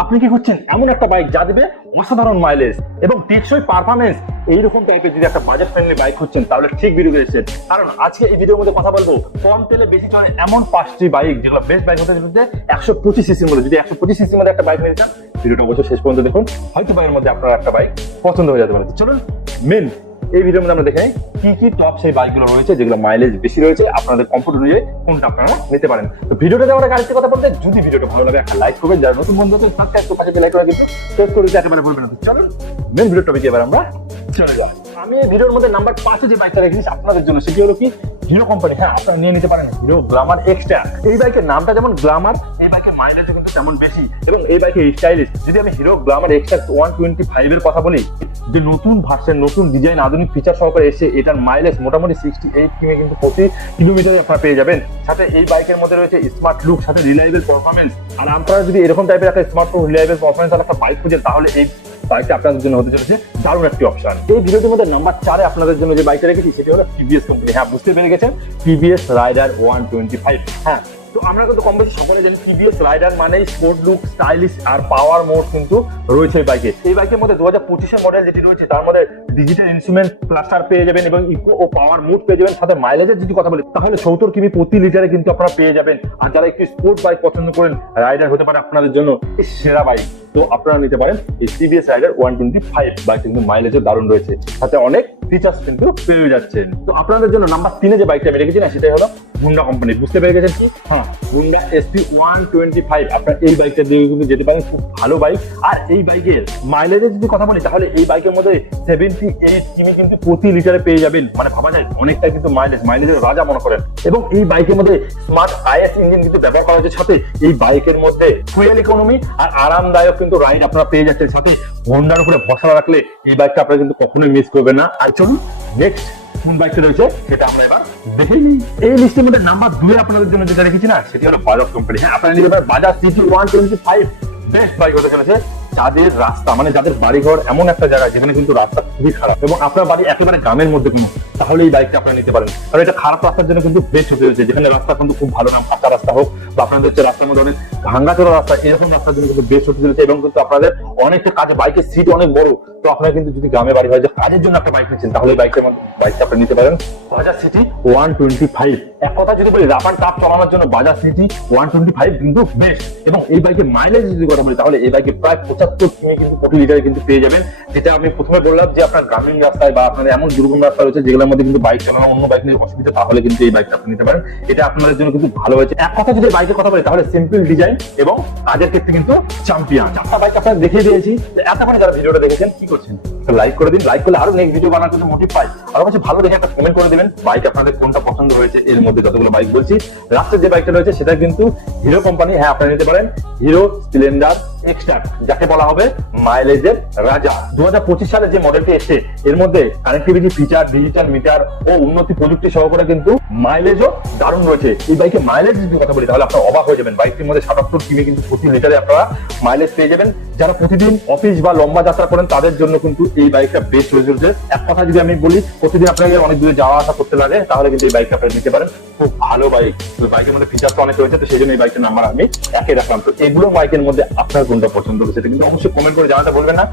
আপনি কি করছেন এমন একটা বাইক যা দিবে অসাধারণ মাইলেজ এবং টেকসই পারফরমেন্স, এইরকম টাইপের যদি একটা বাজেট ফ্রেন্ডলি বাইক খুঁজছেন তাহলে ঠিক ভিডিও এসেছেন। কারণ আজকে এই ভিডিওর মধ্যে কথা বলবো কম তেলে বেশি চলে এমন 5টি বাইক যেগুলো বেস্ট বাইক হতে চলেছে 125 সিসির মধ্যে। যদি 125 সিসির মধ্যে একটা বাইক নিতে চান ভিডিওটা অবশ্যই শেষ পর্যন্ত দেখুন, হয়তো বাইকের মধ্যে আপনার একটা বাইক পছন্দ হয়ে যেতে পারে। চলুন মেন এই ভিডিওর মধ্যে আমরা দেখে কি কি টপ সেই বাইকগুলো রয়েছে যেগুলো মাইলেজ বেশি রয়েছে, আপনাদের কমফোর্ট অনুযায়ী কোনটা আপনারা নিতে পারেন। তো ভিডিওটা যাওয়ার আগে আরেকটা কথা বলতে, যদি ভিডিওটা ভালো লাগে একটা লাইক করবেন, যারা নতুন বন্ধু আছেন সাবস্ক্রাইব করে পাশে লাইক করা কিন্তু শেষ করে দিতে একেবারে ভুলবেন না। চলুন মেন ভিডিও টপিকে এবার আমরা চলে যাই। আমি এই ভিডিওর মধ্যে নাম্বার 5 যে বাইকটা রেখেছি আপনাদের জন্য, সেটি হলো কি হিরো কোম্পানি। হ্যাঁ, আপনারা নিয়ে নিতে পারেন হিরো গ্ল্যামার এক্সট্রা। এই বাইকের নামটা যেমন গ্ল্যামার, এই বাইকের মাইলেজ কিন্তু তেমন বেশি এবং এই বাইকের স্টাইলিশ। যদি আমি হিরো গ্ল্যামার এক্সট্রা 125 এর কথা বলি, যে নতুন ভার্সন, নতুন ডিজাইন, আধুনিক ফিচার সহকারে এসে এটার মাইলেজ মোটামুটি 68 কিমি কিন্তু প্রতি কিলোমিটারে আপনারা পেয়ে যাবেন। সাথে এই বাইকের মধ্যে রয়েছে স্মার্ট লুক, সাথে রিলায়েবল পারফরমেন্স। আর আপনারা যদি এরকম টাইপের একটা স্মার্ট রিলায়েবল পারফরমেন্স একটা বাইক খুঁজেন তাহলে এই বাইকটা আপনাদের জন্য হতে চলেছে দারুণ একটি অপশন। এই ভিডিওটির মধ্যে নাম্বার 4 আপনাদের জন্য যে বাইকটা রেখেছি সেটি হলো টিভিএস কোম্পানি। হ্যাঁ, বুঝতে পেরে গেছেন, টিভিএস রাইডার 125। হ্যাঁ, তো আমরা কিন্তু কম বেশি সকলে জানি টিভিএস রাইডার মানে স্পোর্ট লুক, স্টাইলিশ আর পাওয়ার মোড কিন্তু রয়েছে এই বাইকে। এই বাইকের মধ্যে 2025 এর মডেল যেটি রয়েছে তার মধ্যে ডিজিটাল ইনস্ট্রুমেন্ট ক্লাস্টার পেয়ে যাবেন এবং ইকো ও পাওয়ার মোড পেয়ে যাবেন। সাথে মাইলেজের যদি কথা বলি তাহলে 70 কিমি প্রতি লিটারে কিন্তু আপনারা পেয়ে যাবেন। আর যারা একটু স্পোর্ট বাইক পছন্দ করেন, রাইডার হতে পারে আপনাদের জন্য এই সেরা বাইক। তো আপনারা নিতে পারেন এই টিভিএস রাইডার 125 বাইক, কিন্তু মাইলেজও দারুণ রয়েছে, সাথে অনেক ফিচার্স কিন্তু পেয়ে যাচ্ছেন। তো আপনাদের জন্য নাম্বার 3 যে বাইকটা আমি রেখেছি না সেটাই হলো হুন্ডা কোম্পানি। বুঝতে পেরে গেছেন কি? হ্যাঁ, হুন্ডা SP 125। আপনারা এই বাইকটা দিয়ে কিন্তু যেতে পারেন, খুব ভালো বাইক। আর এই বাইকের মাইলেজের যদি কথা বলি তাহলে এই বাইকের মধ্যে 78 কিমি কিন্তু প্রতি লিটারে পেয়ে যাবেন। মানে ভাবা যায় অনেকটা কিন্তু মাইলেজের রাজা মনে করেন। এবং এই বাইকের মধ্যে স্মার্ট IS ইঞ্জিন কিন্তু ব্যবহার করা হয়েছে। সাথে এই বাইকের মধ্যে ফুয়েল ইকোনমি আর আরামদায়ক কিন্তু রাইড আপনারা পেয়ে যাচ্ছেন। সাথে হোন্ডার উপরে ভরসা রাখলে এই বাইকটা আপনারা কিন্তু কখনোই মিস করবেন না। আর চলুন নেক্সট কোন বাইকটা রয়েছে সেটা আমরা এবার দেখে নিই। এই লিস্টের মধ্যে নাম্বার 2 আপনাদের জন্য যেটা রেখেছি না সেটি হলো বাজাজ কোম্পানি। হ্যাঁ, আপনারা নিতে পারেন বাজাজ সিটি 125। বেস্ট বাইক হতে চলেছে যাদের রাস্তা, মানে যাদের বাড়িঘর এমন একটা জায়গা যেখানে কিন্তু রাস্তা খুবই খারাপ এবং আপনার বাড়ি একেবারে গ্রামের মধ্যে কোনো, তাহলে এই বাইকটা আপনারা নিতে পারেন। কারণ এটা খারাপ রাস্তার জন্য কিন্তু বেস্ট হতে চলেছে। যেখানে রাস্তা কিন্তু খুব ভালো না, ফাঁকা রাস্তা হোক বা আপনাদের হচ্ছে রাস্তার মধ্যে অনেক ভাঙ্গাচোরা রাস্তা, এরকম রাস্তার জন্য কিন্তু বেস্ট হতে চলেছে। এবং কিন্তু আপনাদের অনেকটা কাজে, বাইকের সিট অনেক বড়, তো আপনারা কিন্তু যদি গ্রামে বাড়ি হয় যে কাজের জন্য একটা বাইক নিচ্ছেন তাহলে বাইকটা আপনারা নিতে পারেন বাজাজ সিটি 125। এক কথা যদি বলি রাফ অ্যান্ড টাফ চালানোর জন্য বাজাজ সিটি 125 কিন্তু বেস্ট। এবং এই বাইকের মাইলেজ যদি কথা বলি তাহলে এই বাইকে প্রায় 75 কিমি কিন্তু প্রতি লিটারে কিন্তু পেয়ে যাবেন। যেটা আমি প্রথমে বললাম যে আপনার গ্রামীণ রাস্তায় বা আপনার এমন দুর্গম রাস্তা রয়েছে যেগুলোর মধ্যে কিন্তু বাইক চালানো অন্য বাইক নিয়ে অসুবিধা, তাহলে কিন্তু এই বাইকটা আপনি নিতে পারেন। এটা আপনাদের জন্য কিন্তু ভালো হয়েছে। এক কথা যদি বাইকের কথা বলি তাহলে সিম্পল ডিজাইন এবং কাজের ক্ষেত্রে কিন্তু চ্যাম্পিয়ন। চারটা বাইক আপনারা দেখিয়ে দিয়েছি। এতক্ষণ যারা ভিডিওটা দেখেছেন কি করছেন, লাইক করে দিন। লাইক করলে আরো নেক্সট ভিডিও বানানোর জন্য মোটিভ পাই। আরো কাছে ভালো দেখে একটা কমেন্ট করে দিবেন বাইক আপনাদের কোনটা পছন্দ হয়েছে। এর মধ্যে যতগুলো বাইক বলছি, লাস্টের যে বাইকটা রয়েছে সেটা কিন্তু হিরো কোম্পানি। হ্যাঁ, আপনারা নিতে পারেন হিরো স্প্লেন্ডার এক্সট্রা, যাকে বলা হবে মাইলেজের রাজা। 2025 সালে যে মডেলটি এসেছে এর মধ্যে কানেক্টিভিটি ফিচার, ডিজিটাল মিটার ও উন্নতি প্রযুক্তি সহকারে কিন্তু মাইলেজও দারুণ রয়েছে। এই বাইকে মাইলেজ যদি কথা বলি তাহলে আপনারা অবাক হয়ে যাবেন। বাইকটির মধ্যে 77 কিমি কিন্তু প্রতি লিটারে আপনারা মাইলেজ পেয়ে যাবেন। যারা প্রতিদিন অফিস বা লম্বা যাত্রা করেন তাদের জন্য কিন্তু এই বাইকটা বেস্ট হয়ে চলছে। এক কথা যদি আমি বলি, প্রতিদিন আপনাকে অনেক দূরে যাওয়া আসা করতে লাগে তাহলে কিন্তু এই বাইকটা আপনারা নিতে পারেন। খুব ভালো বাইক। তো বাইকের মধ্যে ফিচার তো অনেক রয়েছে, তো সেই জন্য এই বাইকটার নাম্বার আমি একে রাখলাম। তো এগুলো বাইকের মধ্যে আপনার কোনটা পছন্দ হচ্ছে সেটা কিন্তু অবশ্যই কমেন্ট করে জানাতে বলবেন না।